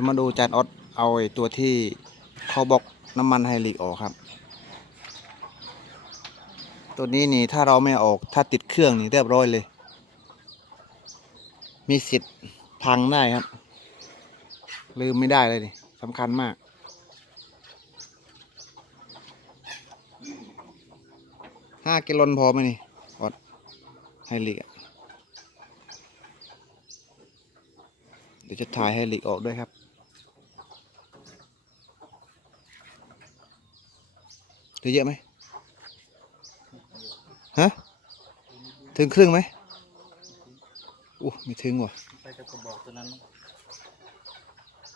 ดี๋ยวมาดูจานออดเอาไอ้ตัวที่เขาบอกน้ำมันไฮลิกออกครับ ตัวนี้นี่ถ้าเราไม่ออกถ้าติดเครื่องนี่เรียบร้อยเลย มีสิทธิ์พังได้ครับ ลืมไม่ได้เลยนี่สำคัญมากห้ากิโลนพอไหมนี่ออดไฮลิกเดี๋ยวจะถ่ายไฮลิกออกด้วยครับ ถือเยอะไหมฮะถึงครึ่งไหมอู้ไม่ถึงว่ะไปกับกระบอกตัวนั้นมั้ง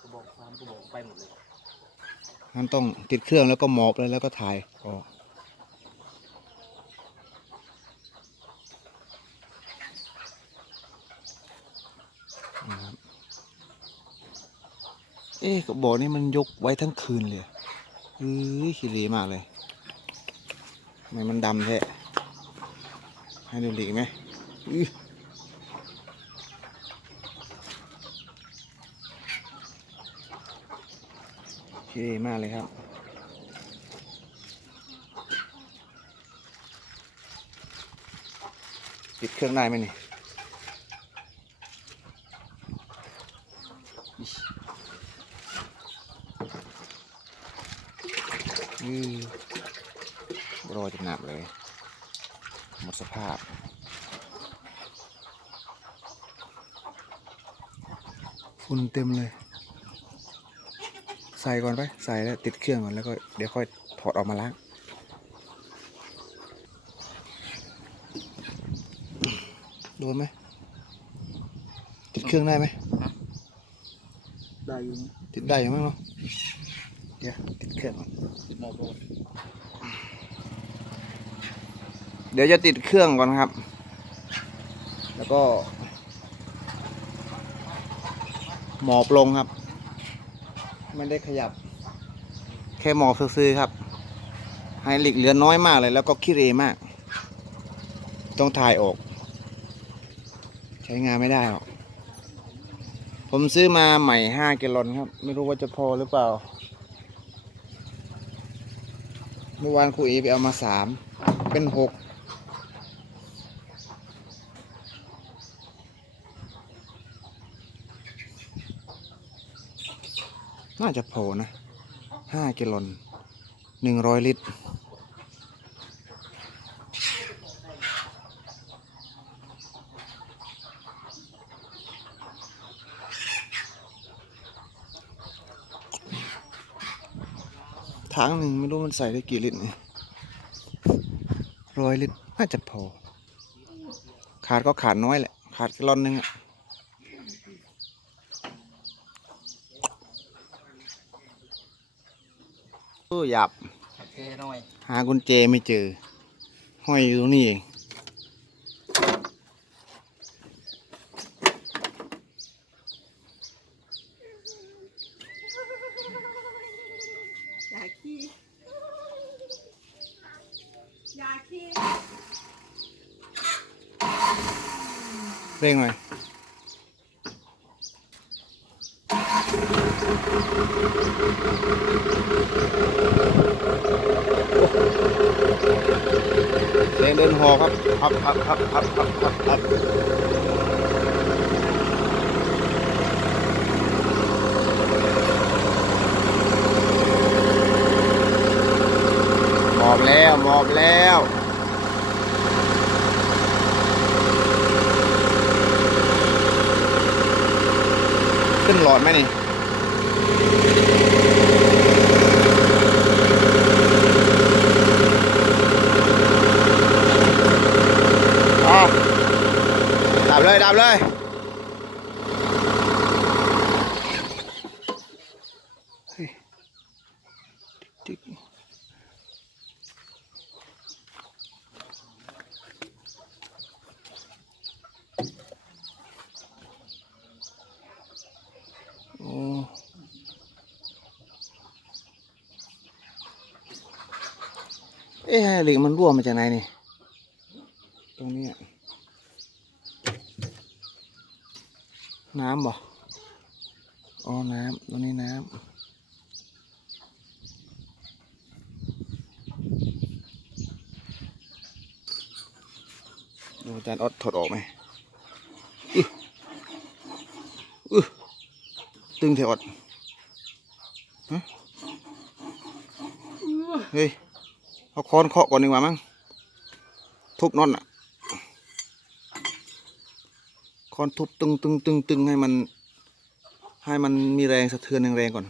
กระบอกความกระบอกไปหมดเลยงั้นต้องติดเครื่องแล้วก็หมอบเลยแล้วก็ถ่ายออกนะครับเอ๊ะกระบอกนี่มันยกไว้ทั้งคืนเลยเอ้ยขี้เหรีมากเลยทำ ไมมันดำแท้ให้ดูหลีกไหมโอเคมากเลยครับปิดเครื่องได้ไหมนี่อิ๊ยอือรอจะหนักเลย หมดสภาพ ฝุ่นเต็มเลย ใส่ก่อนไป ใส่แล้วติดเครื่องก่อนแล้วก็เดี๋ยวค่อยถอดออกมาล้างโดนไหม ติดเครื่องได้ไหม ได้อยู่ติดได้อยู่มั้งเนาะเดี๋ยวติดเครื่องก่อนติดมอโบเดี๋ยวจะติดเครื่องก่อนครับ แล้วก็ หมอบลงครับ ไม่ได้ขยับ แค่หมอบซื้อครับไฮลิกเหลือน้อยมากเลย แล้วก็ขี้เรมาก ต้องถ่ายออก ใช้งานไม่ได้หรอก ผมซื้อมาใหม่ห้ากิโลครับ ไม่รู้ว่าจะพอหรือเปล่า เมื่อวานครูเอไปเอามาสามเป็นหก น่าจะพอนะห้ากิโลนหนึ่งร้อยลิตร ถังหนึ่งไม่รู้มันใส่ได้กี่ลิตรเนี่ยร้อยลิตร น่าจะพอ ขาดก็ขาดน้อยแหละ ขาดกิโลนหนึงอะ หยับโอเคหน่อยหากุญแจไม่เจอ ห้อยอยู่ตรงนี้เองอย่าขี้อย่าขี้เร่งหน่อย เสียงเดินหอ ครับอับอับอับอับอับอับอับหมอบแล้วหมอบแล้วขึ้นหลอดไหมนี่ อ๋อ ดับเลยดับเลยเฮ้ยติ๊กติ๊กโอ้เอ๊ะเหล็กมันรั่วมาจากไหนนี่ ตรงนี้อะน้ำบ่ อ๋อ น้ำตรงนี้น้ำ ดูอาจารย์ออดถอดออกไหมอึ๊ะอึ๊ะตึงเถอะออดเฮ้ย เอาค้อนเคาะก่อนดีกว่ามั้ง ทุบนอตอะ ค้อนทุบตึงตึงตึงตึงให้มัน ให้มันมีแรงสะเทือนแรงๆก่อน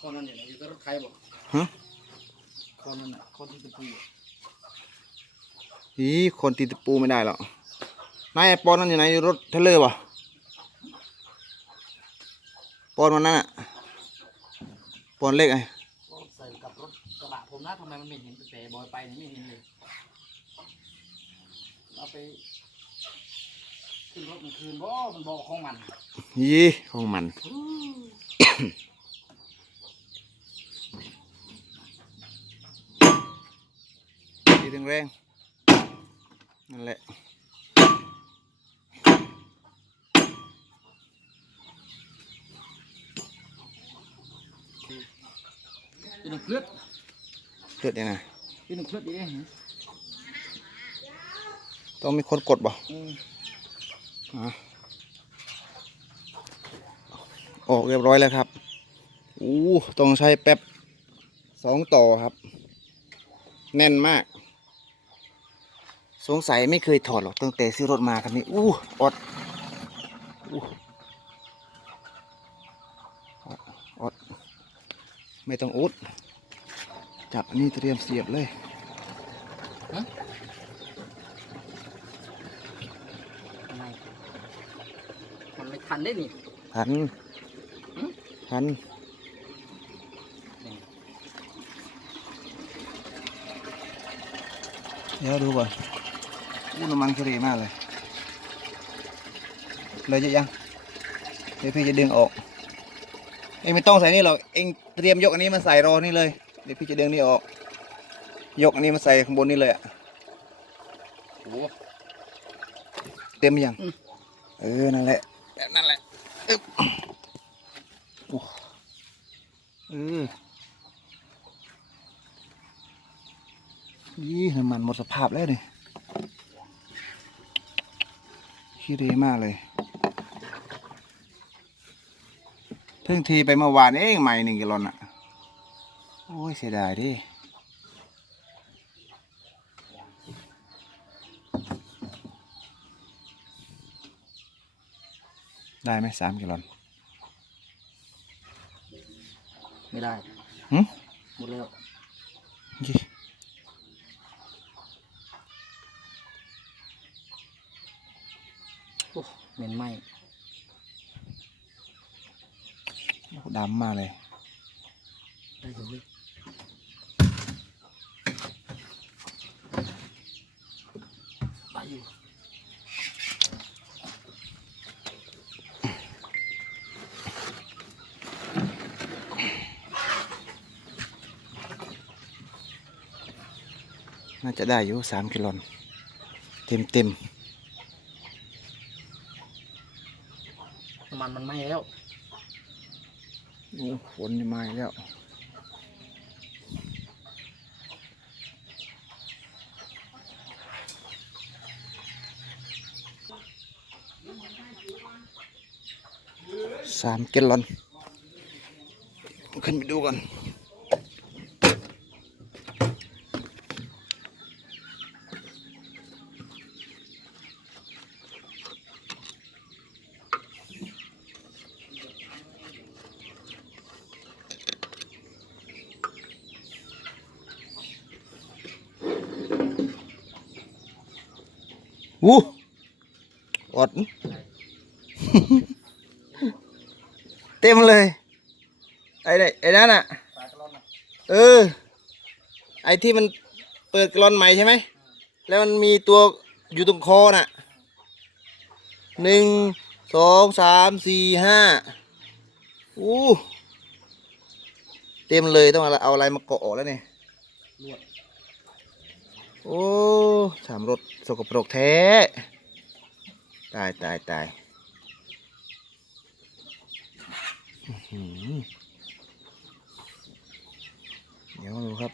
คนนั้นเนี่ยอยู่กับรถไถบอกฮะคนนั้นน่ะคนที่ตะปูอะอีคนตีตะปูไม่ได้หรอกนายไอ้ปอนนั่นอยู่ไหนอยู่รถเทรลเลอร์ป่ะปอนวันนั้นอะปอนเล็กไงก็ใส่กับรถกระบะผมนะทำไมมันไม่เห็นแต่บอยไปนี่ไม่เห็นเลยเอาไป ขึ้นรถมันคืนบ่มันบอกของมันยีของมันตีแรงๆนั่นแหละเป็นหนึ่งเคลือดเกิดยังไงเป็นหนึ่งเคลือดดีเองต้องมีคนกดบ่ ออกเรียบร้อยแล้วครับอู้ต้องใช้แป๊บสองต่อครับ แน่นมาก สงสัยไม่เคยถอดหรอกตั้งแต่ซื้อรถมาคันนี้อู้อดอู้อดอด ไม่ต้องอุด จับนนี้เตรียมเสียบเลย ทำไม มันไม่ทันได้นี่หัน หันนี่เดี๋ยวดูก่อนอู้น้ำมันเครีมากเลยเลยจะยัง เดี๋ยวพี่จะดึงออก เองไม่ต้องใส่นี่หรอก เองเตรียมยกอันนี้มาใส่รอนี่เลย เดี๋ยวพี่จะดึงนี่ออก ยกอันนี้มาใส่ข้างบนนี่เลยอะโอ้เต็มยังอืมเออ นั่นแหละ แบบนั่นแหละอึ๊บโอ้เออยี่น้ำมันหมดสภาพแล้วนี่ขี้เรมากเลย เพิ่งทีไปเมื่อวานเองใหม่หนึ่งกิโลน่ะ โอ้ยเสียดายดิ ได้ไหมสามกิโลไม่ได้หึหมดแล้วยี่โอ้เหม็นไหมโอ้ดำมากเลย ได้ถึงเลยไปอยู่ น่าจะได้อยู่สามกิโลเต็มเต็มน้ำมันมันไหม้แล้วๆโอ้ฝนจะมาอีกแล้วสามกิโลขึ้นไปดูก่อน อู้อด เต็มเลย ไอ้เนี่ยไอ้นั่นอะปลากลอนเออ ไอ้ที่มันเปิดกรอนใหม่ใช่ไหม แล้วมันมีตัวอยู่ตรงคอน่ะหนึ่งสองสามสี่ห้าอู้เต็มเลยต้องเอาอะไรมาเกาะออกแล้วเนี่ย โอ้สามรถสกปรกแท้ ตายตายตายเดี๋ยวดูครับ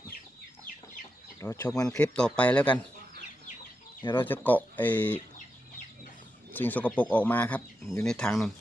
เราชมกันคลิปต่อไปแล้วกัน เดี๋ยวเราจะเกาะไอสิ่งสกปรกออกมาครับ อยู่ในถังนั่น